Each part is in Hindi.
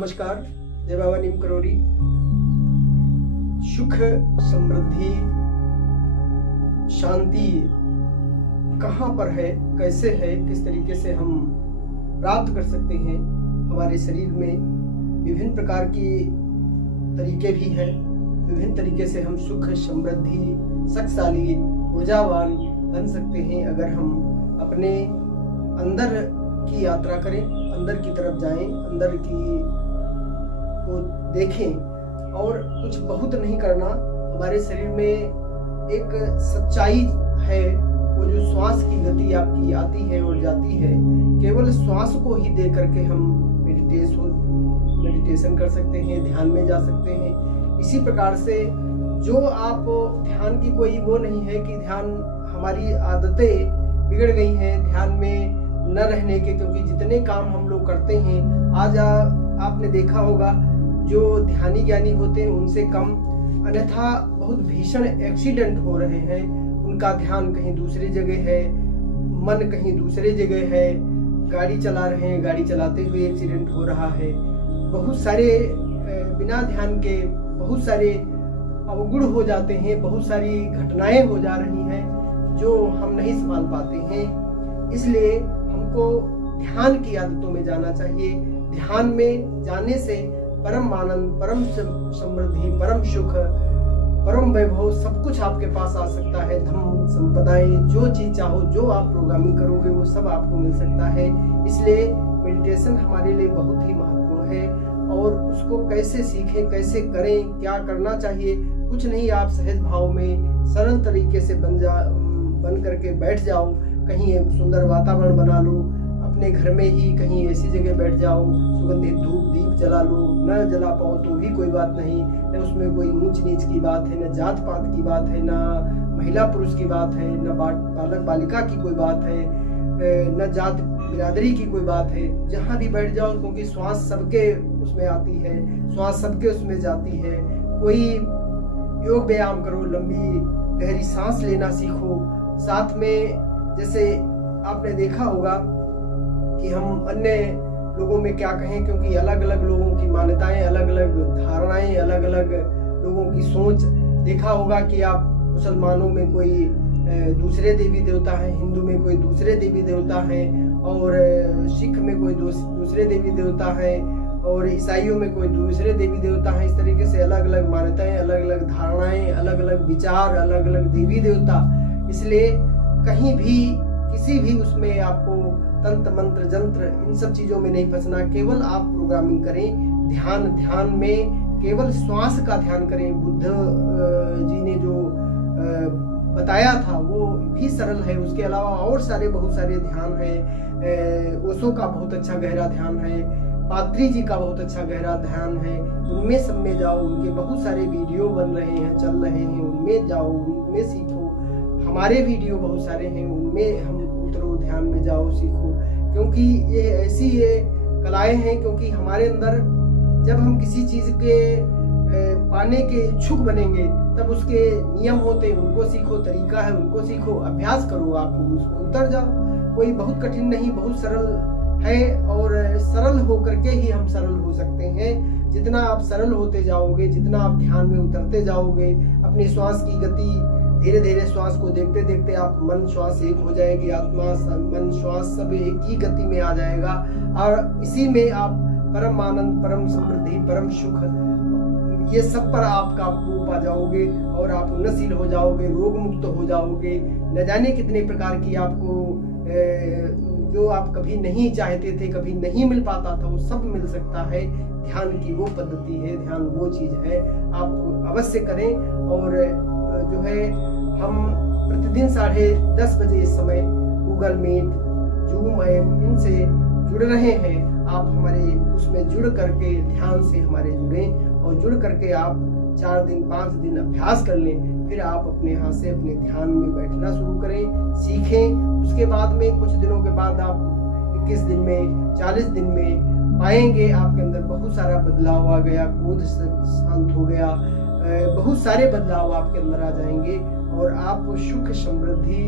नमस्कार। जय बाबा नीम करोड़ी। सुख, समृद्धि, शांति कहाँ पर है, कैसे है, किस तरीके से हम प्राप्त कर सकते हैं। हमारे शरीर में विभिन्न प्रकार के तरीके भी हैं। विभिन्न तरीके से हम सुख, समृद्धि, शक्तिशाली, ऊर्जावान बन सकते हैं अगर हम अपने अंदर की यात्रा करें, अंदर की तरफ जाएं, अंदर की को देखें। और कुछ बहुत नहीं करना। हमारे शरीर में एक सच्चाई है, वो जो श्वास की गति आपकी आती है और जाती है, केवल श्वास को ही दे करके हम मेडिटेशन कर सकते हैं, ध्यान में जा सकते हैं। इसी प्रकार से जो आप ध्यान की कोई वो नहीं है कि ध्यान हमारी आदतें बिगड़ गई हैं ध्यान में न रहने के, क्योंकि जितने काम हम लोग करते हैं आज आपने देखा होगा जो ध्यानी ज्ञानी होते हैं उनसे कम, अन्यथा बहुत भीषण एक्सीडेंट हो रहे हैं। उनका ध्यान कहीं दूसरी जगह है, मन कहीं दूसरी जगह है, गाड़ी चला रहे हैं, गाड़ी चलाते हुए एक्सीडेंट हो रहा है। बहुत सारे बिना ध्यान के बहुत सारे अवगुण हो जाते हैं, बहुत सारी घटनाएं हो जा रही हैं जो हम नहीं संभाल पाते हैं। इसलिए हमको ध्यान की आदतों में जाना चाहिए। ध्यान में जाने से परम आनंद, परम समृद्धि, परम सुख, परम वैभव सब कुछ आपके पास आ सकता है। धन संपदाएं, जो चीज चाहो, जो आप प्रोग्रामिंग करोगे वो सब आपको मिल सकता है। इसलिए मेडिटेशन हमारे लिए बहुत ही महत्वपूर्ण है। और उसको कैसे सीखें, कैसे करें, क्या करना चाहिए, कुछ नहीं। आप सहज भाव में सरल तरीके से बन करके बैठ जाओ। कहीं एक सुंदर वातावरण बना लो, अपने घर में ही कहीं ऐसी जगह बैठ जाओ, सुगंधित धूप दीप जला लो। न जला पाओ तो भी कोई बात नहीं, न उसमें कोई ऊंच नीच की बात है, न जात पात की बात है, न महिला पुरुष की बात है, न बालक बालिका की कोई बात है, न जात बिरादरी की कोई बात है। जहाँ भी बैठ जाओ, क्योंकि श्वास सबके उसमें आती है, श्वास सबके उसमें जाती है। कोई योग व्यायाम करो, लंबी गहरी सांस लेना सीखो। साथ में जैसे आपने देखा होगा कि हम अन्य लोगों में क्या कहें, क्योंकि अलग अलग लोगों की मान्यताएं, अलग अलग धारणाएं, अलग अलग लोगों की सोच। देखा होगा कि आप मुसलमानों में कोई दूसरे देवी देवता हैं, हिंदू में कोई दूसरे देवी देवता हैं, और सिख में कोई दूसरे देवी देवता हैं, और ईसाइयों में कोई दूसरे देवी देवता हैं। इस तरीके से अलग अलग मान्यताएं, अलग अलग धारणाएं, अलग अलग विचार, अलग अलग देवी देवता। इसलिए कहीं भी किसी भी उसमें आपको तंत्र मंत्र जंत्र इन सब चीजों में नहीं फंसना। केवल आप प्रोग्रामिंग करें, ध्यान में केवल श्वास का ध्यान करें। बुद्ध जी ने जो बताया था वो भी सरल है। उसके अलावा और सारे बहुत सारे ध्यान है। ओशो का बहुत अच्छा गहरा ध्यान है, पात्री जी का बहुत अच्छा गहरा ध्यान है। उनमें सब में जाओ, उनके बहुत सारे वीडियो बन रहे हैं, चल रहे हैं, उनमें जाओ, उनमें सीखो। हमारे वीडियो बहुत सारे हैं, उनमें हम उतरो, ध्यान में जाओ, सीखो। क्योंकि ये ऐसी ये कलाएं हैं, क्योंकि हमारे अंदर जब हम किसी चीज के पाने के इच्छुक बनेंगे तब उसके नियम होते हैं, उनको सीखो, तरीका है उनको सीखो, अभ्यास करो, आप उसमें उतर जाओ। कोई बहुत कठिन नहीं, बहुत सरल है। और सरल होकर के ही हम सरल हो सकते हैं। जितना आप सरल होते जाओगे, जितना आप ध्यान में उतरते जाओगे, अपनी श्वास की गति धीरे धीरे, श्वास को देखते देखते आप मन श्वास एक हो जाएगी, आत्मा मन श्वास सब एक ही गति में आ जाएगा। और इसी में आप परम आनंद, परम समृद्धि, परम सुख, ये सब पर आपका आप पा जाओगे और आप उन्नतशील हो जाओगे, रोग मुक्त हो जाओगे। न जाने कितने प्रकार की आपको जो आप कभी नहीं चाहते थे, कभी नहीं मिल पाता था, वो सब मिल सकता है। ध्यान की वो पद्धति है, ध्यान वो चीज है, आप अवश्य करें। और जो है हम प्रतिदिन 10:30 बजे इस समय गूगल मीट, जूम ऐप इनसे जुड़ रहे हैं। आप हमारे उसमें जुड़ करके ध्यान से हमारे जुड़ें, और जुड़ करके आप 4 दिन 5 दिन अभ्यास कर लें। फिर आप अपने हाथ से अपने ध्यान में बैठना शुरू करें, सीखें। उसके बाद में कुछ दिनों के बाद आप 21 दिन में, 40 दिन में पाएंगे आपके अंदर बहुत सारा बदलाव आ गया, क्रोध शांत हो गया, बहुत सारे बदलाव आपके अंदर आ जाएंगे। और आप सुख, समृद्धि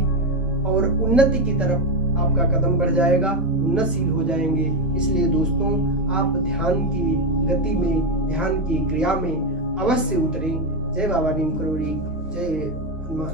और उन्नति की तरफ आपका कदम बढ़ जाएगा। उन्नतशील हो जाएंगे। इसलिए दोस्तों, आप ध्यान की गति में, ध्यान की क्रिया में अवश्य उतरें। जय बाबा नीम करोड़ी, जय हनुमान।